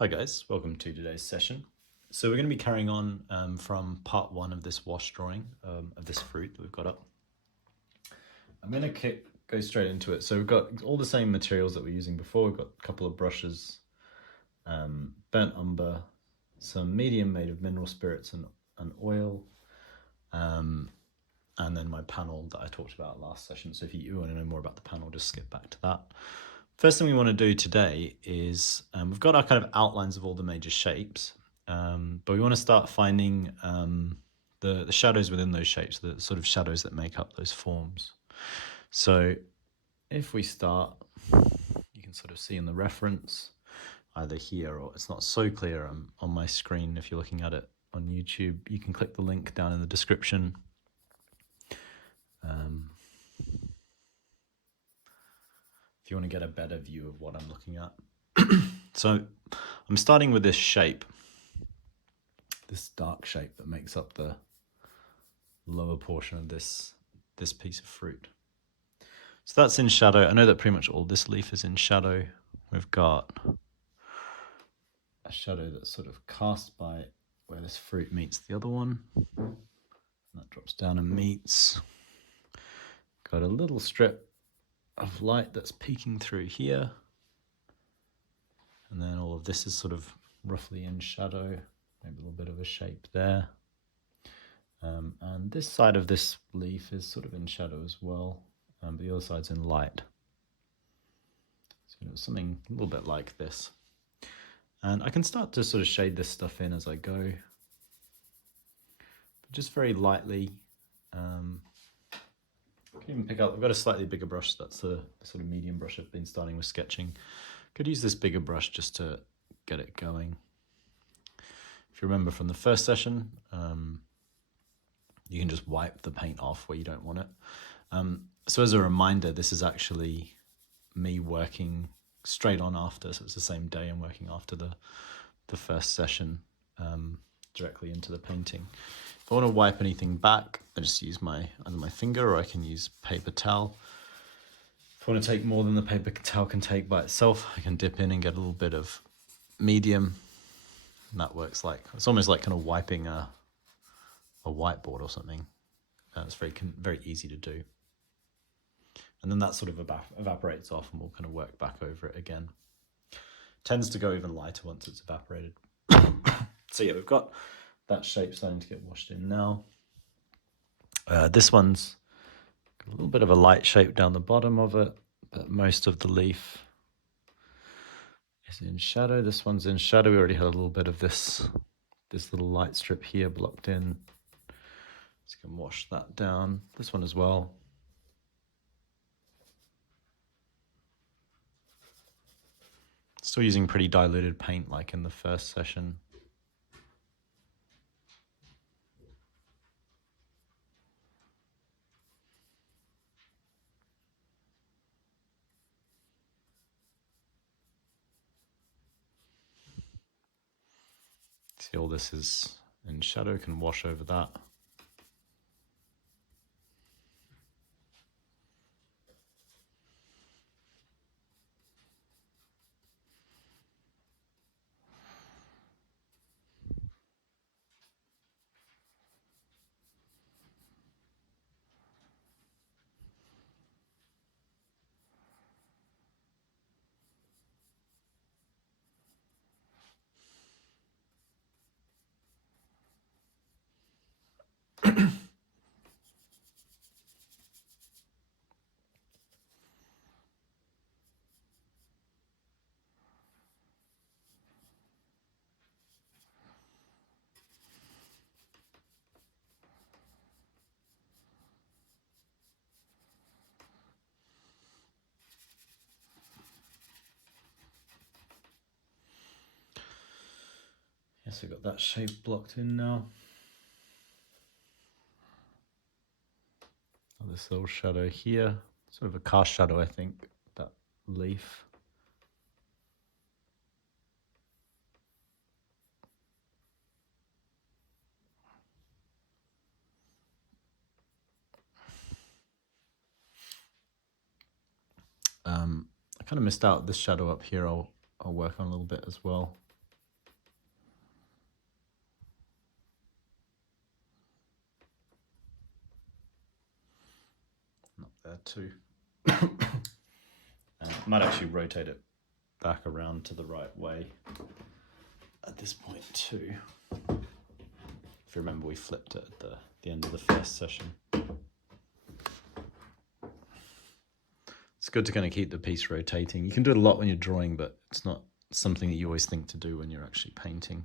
Hi guys, welcome to today's session. So we're going to be carrying on from part one of this wash drawing of this fruit that we've got up. I'm going to go straight into it. So we've got all the same materials that we're using before. We've got a couple of brushes, burnt umber, some medium made of mineral spirits and oil, and then my panel that I talked about last session. So if you want to know more about the panel, just skip back to that. First thing we want to do today is we've got our kind of outlines of all the major shapes, but we want to start finding the shadows within those shapes, the sort of shadows that make up those forms. So if we start, you can sort of see in the reference either here or it's not so clear on my screen. If you're looking at it on YouTube, you can click the link down in the description. If you want to get a better view of what I'm looking at. So I'm starting with this shape, this dark shape that makes up the lower portion of this piece of fruit. So that's in shadow. I know that pretty much all this leaf is in shadow. We've got a shadow that's sort of cast by where this fruit meets the other one. And that drops down and meets. Got a little strip of light that's peeking through here. And then all of this is sort of roughly in shadow, maybe a little bit of a shape there. And this side of this leaf is sort of in shadow as well, but the other side's in light. So something a little bit like this. And I can start to sort of shade this stuff in as I go, but just very lightly. I can even pick up, I've got a slightly bigger brush, that's the sort of medium brush I've been starting with sketching. Could use this bigger brush just to get it going. If you remember from the first session, you can just wipe the paint off where you don't want it. So as a reminder, this is actually me working straight on after, so it's the same day I'm working after the first session directly into the painting. If I want to wipe anything back, I just use either my finger or I can use paper towel. If I want to take more than the paper towel can take by itself, I can dip in and get a little bit of medium, and that works it's almost like kind of wiping a whiteboard or something. It's very easy to do. And then that sort of evaporates off and we'll kind of work back over it again. Tends to go even lighter once it's evaporated. So yeah, we've got that shape starting to get washed in now. This one's got a little bit of a light shape down the bottom of it, but most of the leaf is in shadow. This one's in shadow. We already had a little bit of this little light strip here blocked in. So you can wash that down. This one as well. Still using pretty diluted paint like in the first session. See, all this is in shadow, can wash over that. Yes, we've got that shape blocked in now. This little shadow here, sort of a cast shadow, I think, that leaf. I kind of missed out this shadow up here. I'll work on a little bit as well. there too. And I might actually rotate it back around to the right way at this point too. If you remember, we flipped it at the end of the first session. It's good to kind of keep the piece rotating. You can do it a lot when you're drawing, but it's not something that you always think to do when you're actually painting.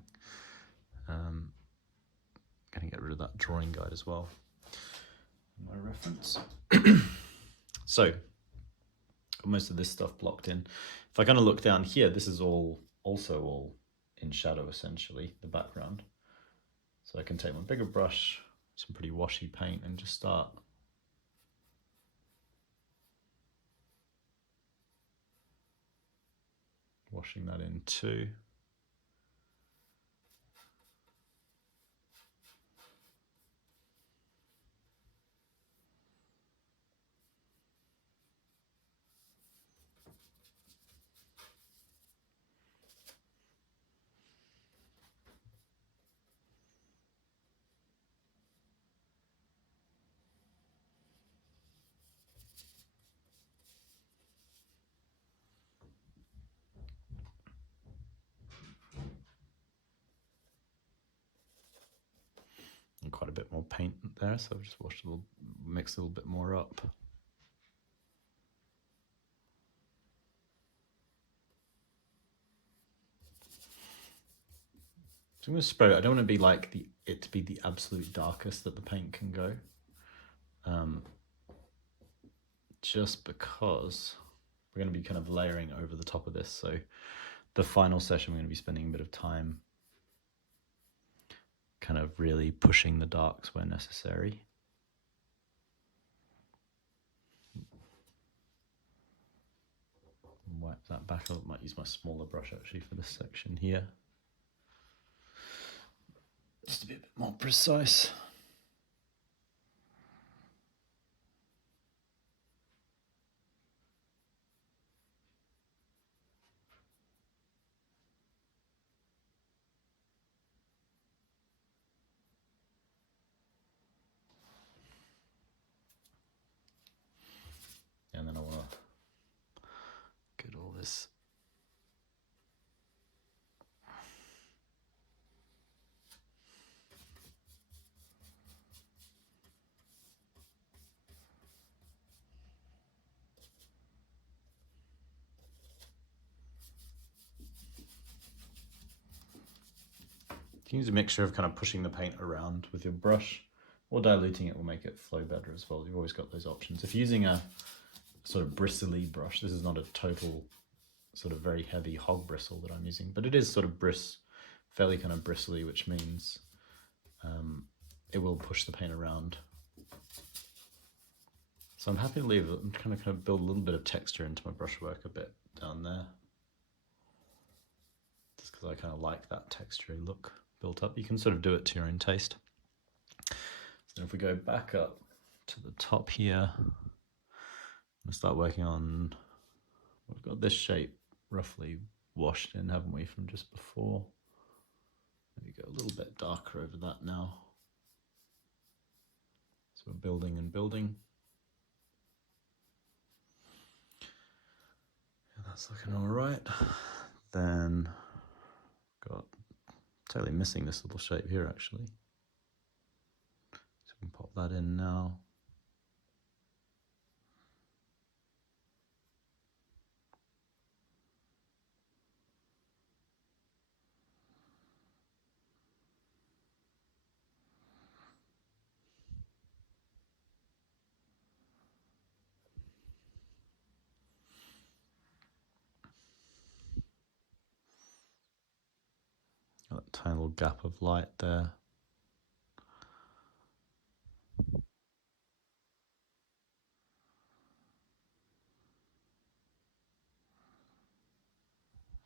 Going to get rid of that drawing guide as well. My reference. So, got most of this stuff blocked in. If I kind of look down here, this is also all in shadow essentially, the background. So I can take my bigger brush, some pretty washy paint, and just start washing that in too. And quite a bit more paint there, so I've just mixed a little bit more up. So I'm going to spray it. I don't want to be like it to be the absolute darkest that the paint can go. Just because we're going to be kind of layering over the top of this. So the final session, we're going to be spending a bit of time kind of really pushing the darks where necessary. Wipe that back. I might use my smaller brush actually for this section here. Just to be a bit more precise. And then I want to get all this you can use a mixture of kind of pushing the paint around with your brush, or diluting it will make it flow better as well. You've always got those options. If you're using a sort of bristly brush, this is not a total sort of very heavy hog bristle that I'm using, but it is sort of fairly kind of bristly, which means it will push the paint around. So I'm happy to leave it and kind of build a little bit of texture into my brushwork a bit down there. Just because I kind of like that textury look built up. You can sort of do it to your own taste. So if we go back up to the top here, I'm going to start working on, we've got this shape roughly washed in, haven't we, from just before. Maybe go a little bit darker over that now. So we're building and building. Yeah, that's looking all right. Then got totally missing this little shape here actually. So we can pop that in now. Got that tiny little gap of light there.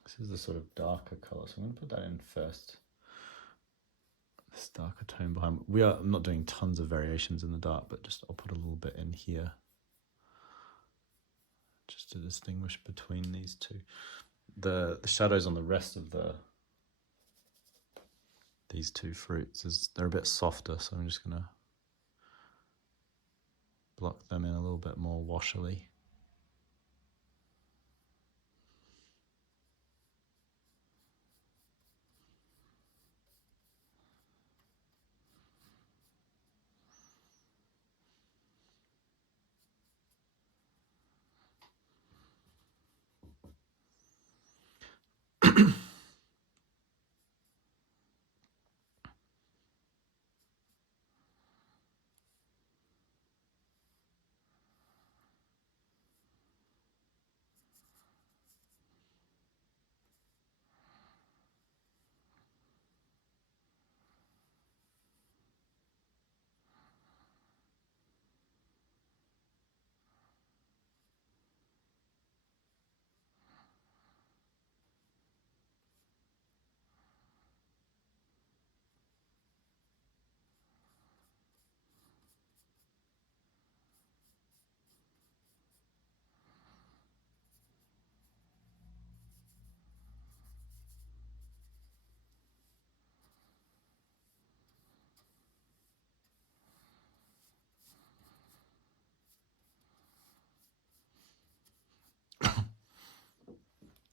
This is the sort of darker colour, so I'm going to put that in first. This darker tone behind. I'm not doing tons of variations in the dark, but just I'll put a little bit in here, just to distinguish between these two. The shadows on the rest of these two fruits they're a bit softer, so I'm just gonna block them in a little bit more washily.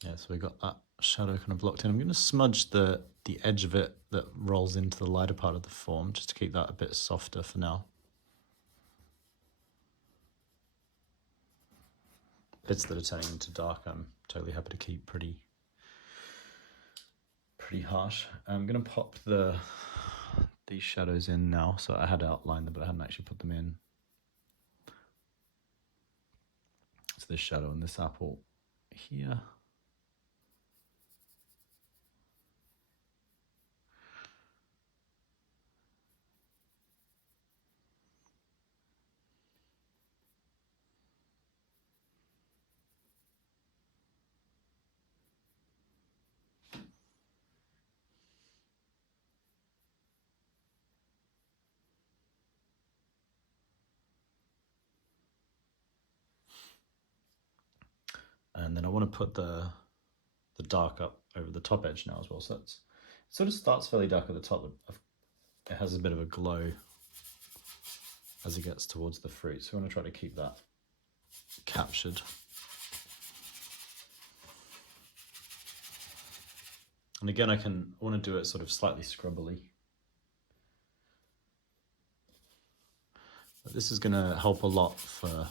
Yeah, so we got that shadow kind of blocked in. I'm going to smudge the edge of it that rolls into the lighter part of the form, just to keep that a bit softer for now. Bits that are turning into dark, I'm totally happy to keep pretty harsh. I'm going to pop these shadows in now. So I had outlined them, but I hadn't actually put them in. So this shadow and this apple here. And then I want to put the dark up over the top edge now as well. So it sort of starts fairly dark at the top, but it has a bit of a glow as it gets towards the fruit. So I want to try to keep that captured. And again, I want to do it sort of slightly scrubbily. But this is going to help a lot for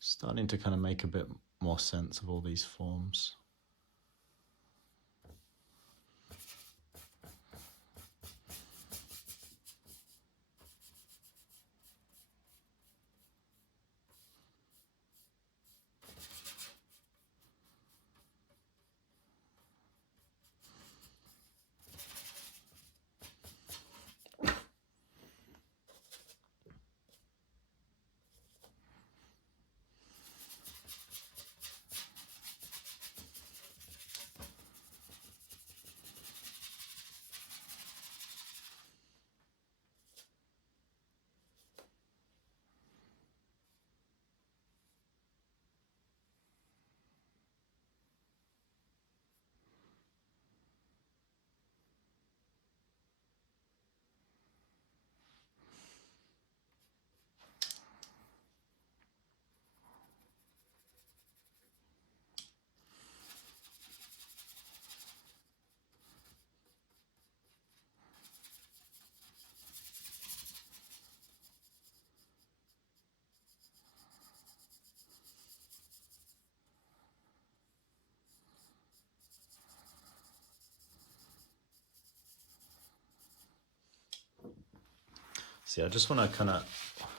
starting to kind of make a bit more sense of all these forms. See, I just want to kind of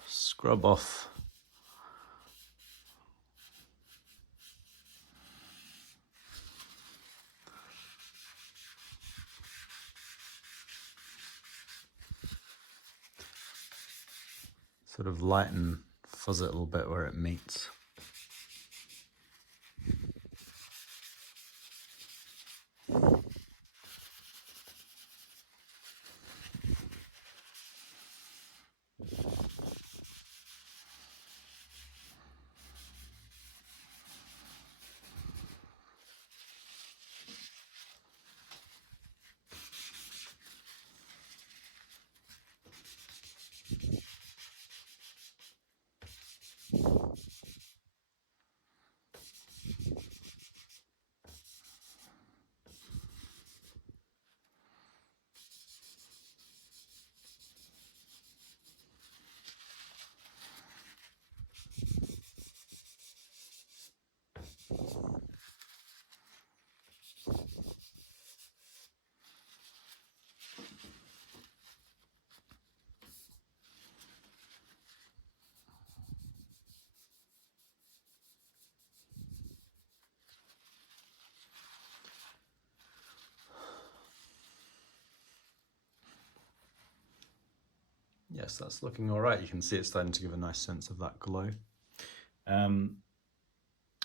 scrub off sort of lighten, fuzz it a little bit where it meets. Yes, that's looking all right. You can see it's starting to give a nice sense of that glow. So I'm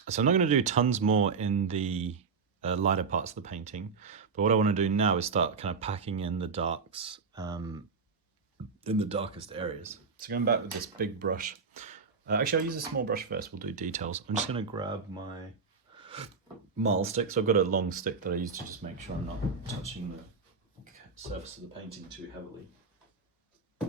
not going to do tons more in the lighter parts of the painting, but what I want to do now is start kind of packing in the darks in the darkest areas. So going back with this big brush, actually I'll use a small brush first, we'll do details. I'm just going to grab my marl stick. So I've got a long stick that I use to just make sure I'm not touching the surface of the painting too heavily. So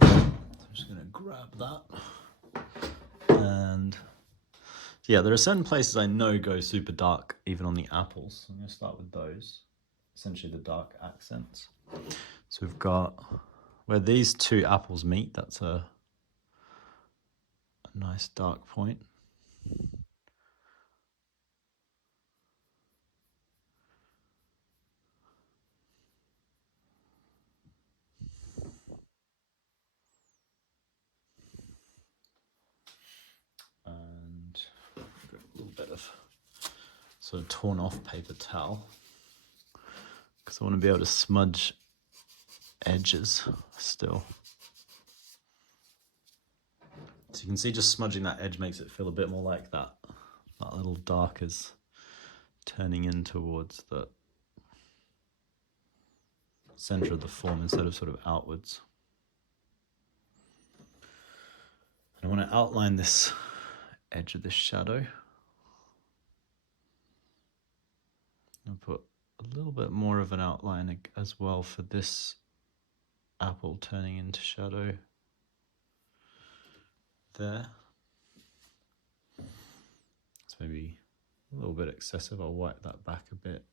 I'm just going to grab that. And yeah, there are certain places I know go super dark, even on the apples. I'm going to start with those, essentially the dark accents. So we've got where these two apples meet, that's a nice dark point. And got a little bit of sort of torn off paper towel because I want to be able to smudge edges still. So you can see just smudging that edge makes it feel a bit more like that little dark is turning in towards the center of the form instead of sort of outwards. And I want to outline this edge of this shadow. I'll put a little bit more of an outline as well for this apple turning into shadow there. It's maybe a little bit excessive. I'll wipe that back a bit.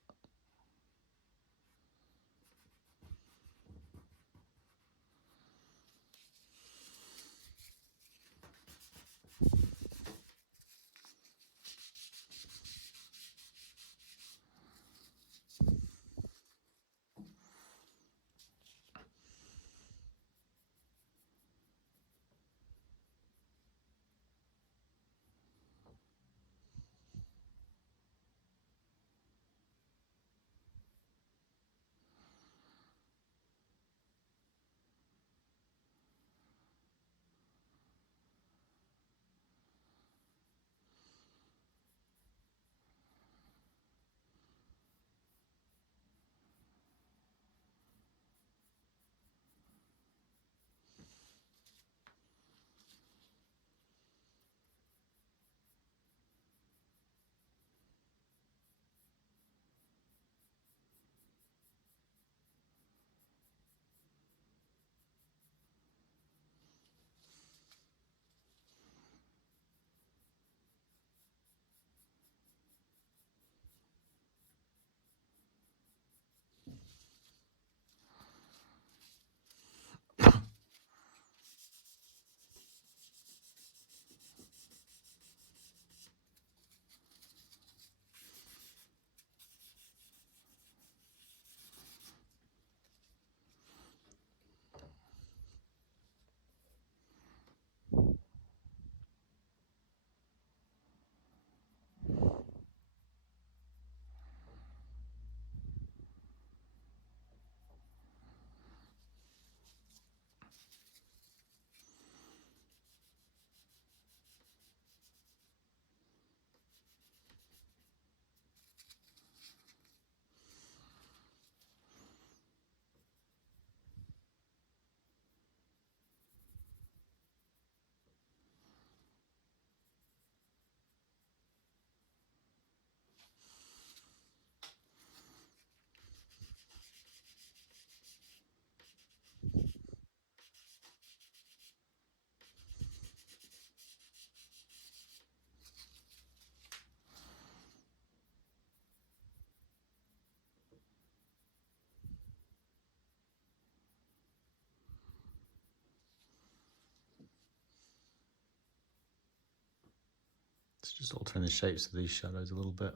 It's just altering the shapes of these shadows a little bit.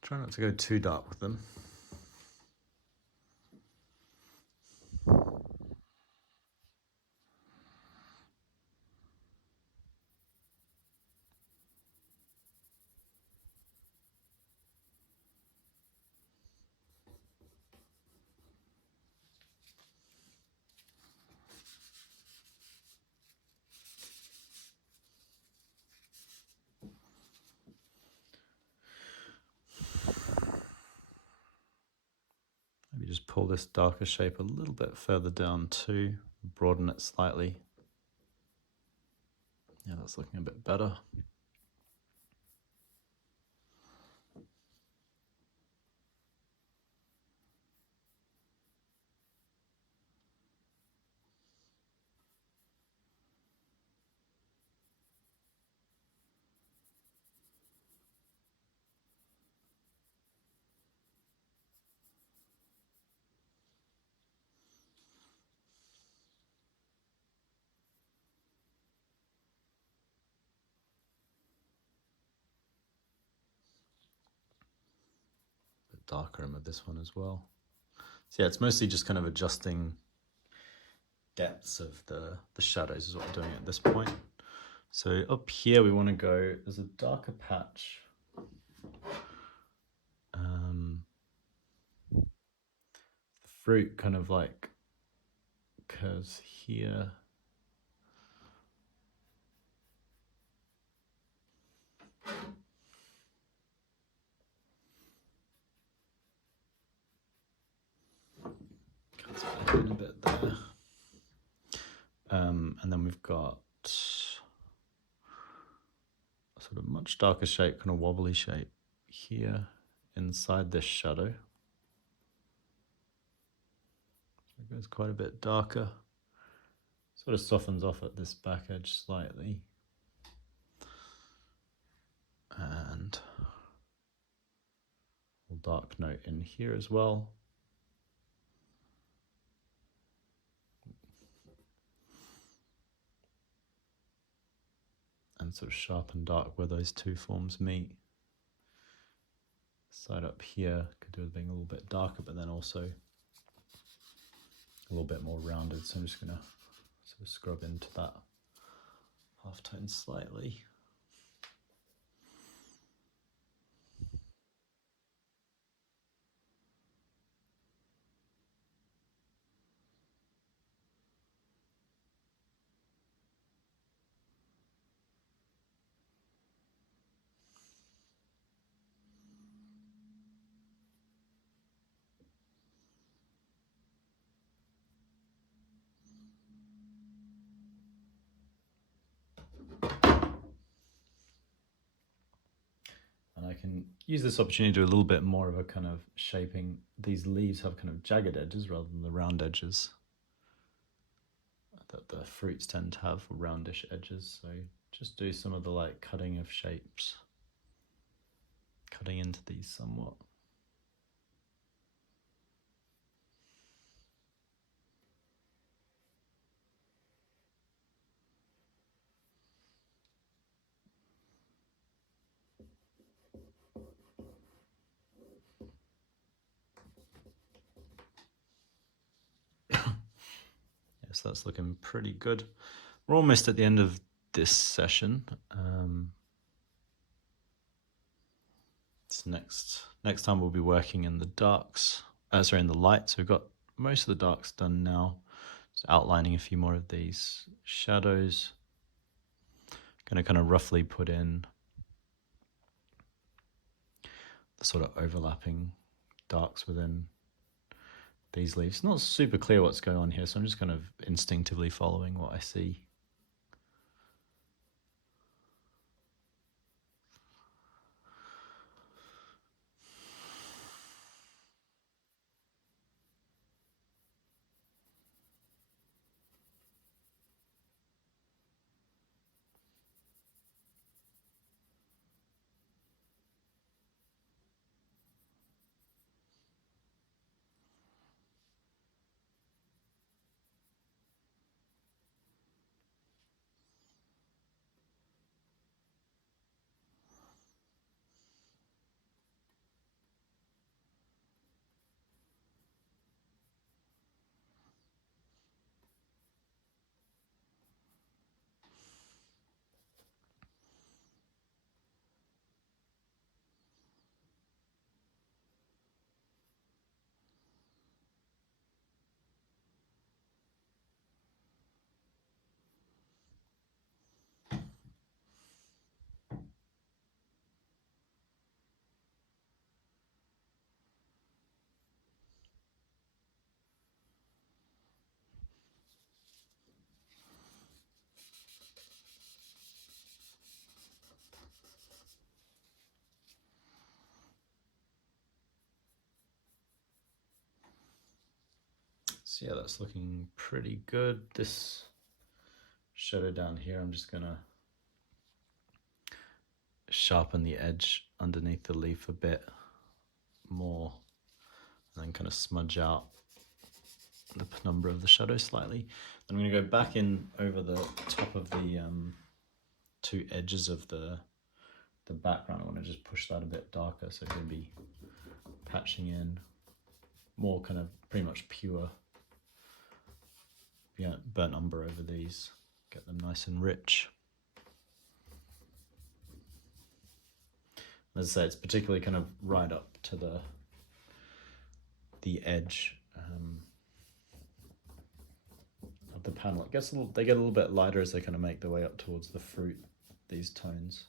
Try not to go too dark with them. just pull this darker shape a little bit further down too, broaden it slightly. Yeah, that's looking a bit better. A bit darker in with this one as well. So yeah, it's mostly just kind of adjusting depths of the shadows is what I'm doing at this point. So up here we want to go, there's a darker patch. The fruit kind of like curves here. Cuts back in a bit there. And then we've got a sort of much darker shape, kind of wobbly shape here inside this shadow. So it goes quite a bit darker. Sort of softens off at this back edge slightly. And a dark note in here as well. And sort of sharp and dark where those two forms meet. Side up here could do with being a little bit darker, but then also a little bit more rounded. So I'm just going to sort of scrub into that halftone slightly. And I can use this opportunity to do a little bit more of a kind of shaping. These leaves have kind of jagged edges rather than the round edges that the fruits tend to have, roundish edges. So just do some of the like cutting of shapes, cutting into these somewhat. Yes, that's looking pretty good. We're almost at the end of this session. So next time we'll be working in the darks, in the lights. We've got most of the darks done now. Just outlining a few more of these shadows. Going to kind of roughly put in the sort of overlapping darks within these leaves. Not super clear what's going on here, so I'm just kind of instinctively following what I see. So yeah, that's looking pretty good. This shadow down here, I'm just gonna sharpen the edge underneath the leaf a bit more, and then kind of smudge out the penumbra of the shadow slightly. I'm going to go back in over the top of the two edges of the background. I want to just push that a bit darker, so I'm going to be patching in more kind of pretty much pure burnt umber over these, get them nice and rich. As I say, it's particularly kind of right up to the edge of the panel. It gets they get a little bit lighter as they kind of make their way up towards the fruit, these tones.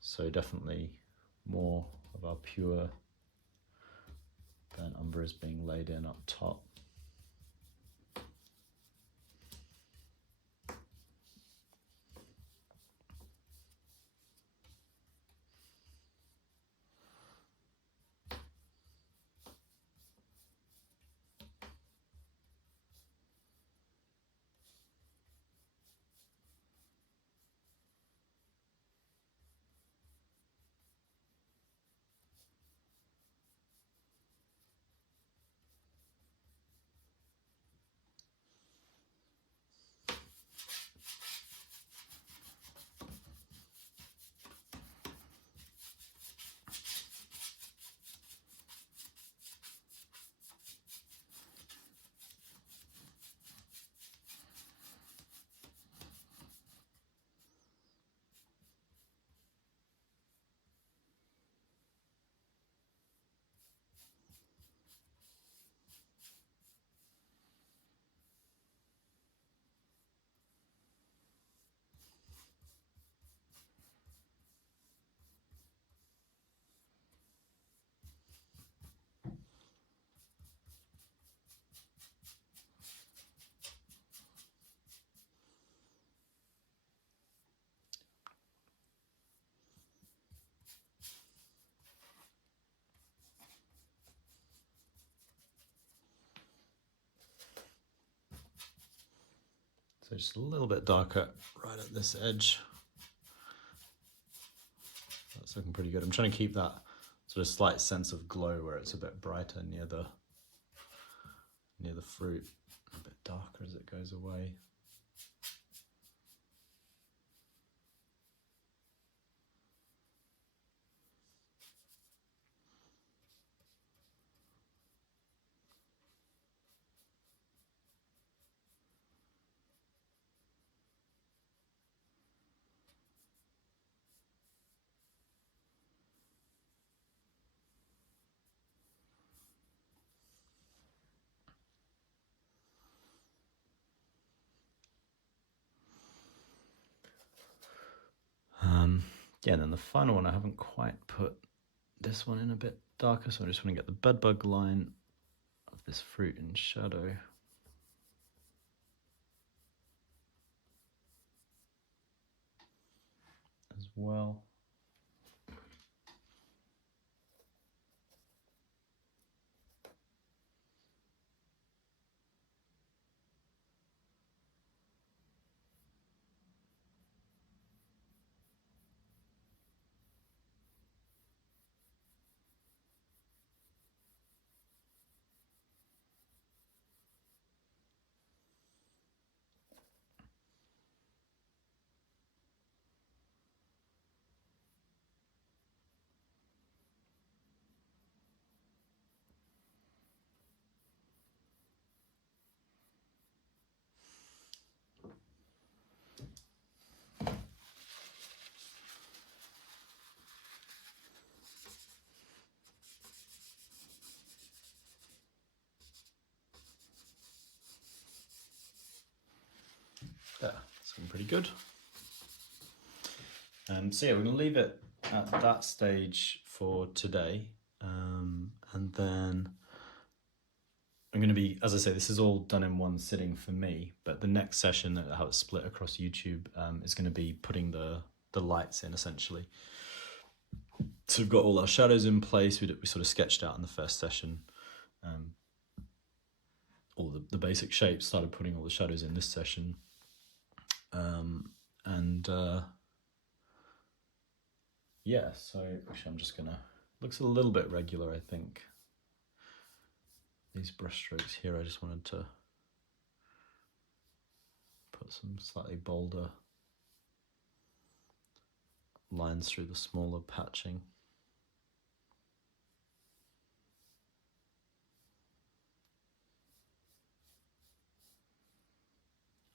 So definitely more of our pure burnt umber is being laid in up top. So just a little bit darker right at this edge. That's looking pretty good. I'm trying to keep that sort of slight sense of glow where it's a bit brighter near the fruit, a bit darker as it goes away. Yeah, and then the final one, I haven't quite put this one in a bit darker, so I just want to get the bedbug line of this fruit in shadow. As well. There, it's looking pretty good. So yeah, we're going to leave it at that stage for today. And then I'm going to be, as I say, this is all done in one sitting for me, but the next session, how it's split across YouTube, is going to be putting the lights in, essentially. So we've got all our shadows in place. We sort of sketched out in the first session all the basic shapes, started putting all the shadows in this session. Yeah, so actually I'm just gonna, looks a little bit regular, I think. These brush strokes here, I just wanted to put some slightly bolder lines through the smaller patching.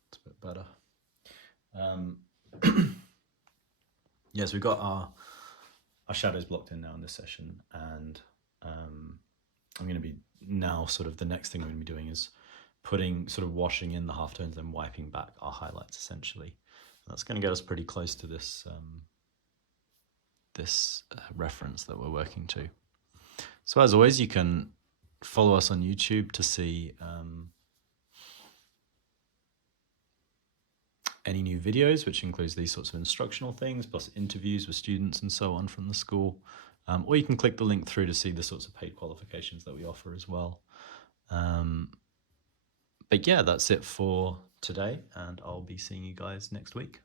It's a bit better. Yes, we've got our shadows blocked in now in this session, and I'm going to be now sort of the next thing I'm going to be doing is washing in the halftones, then wiping back our highlights essentially. And that's going to get us pretty close to this reference that we're working to. So as always, you can follow us on YouTube to see any new videos, which includes these sorts of instructional things, plus interviews with students and so on from the school. Or you can click the link through to see the sorts of paid qualifications that we offer as well. But yeah, that's it for today, and I'll be seeing you guys next week.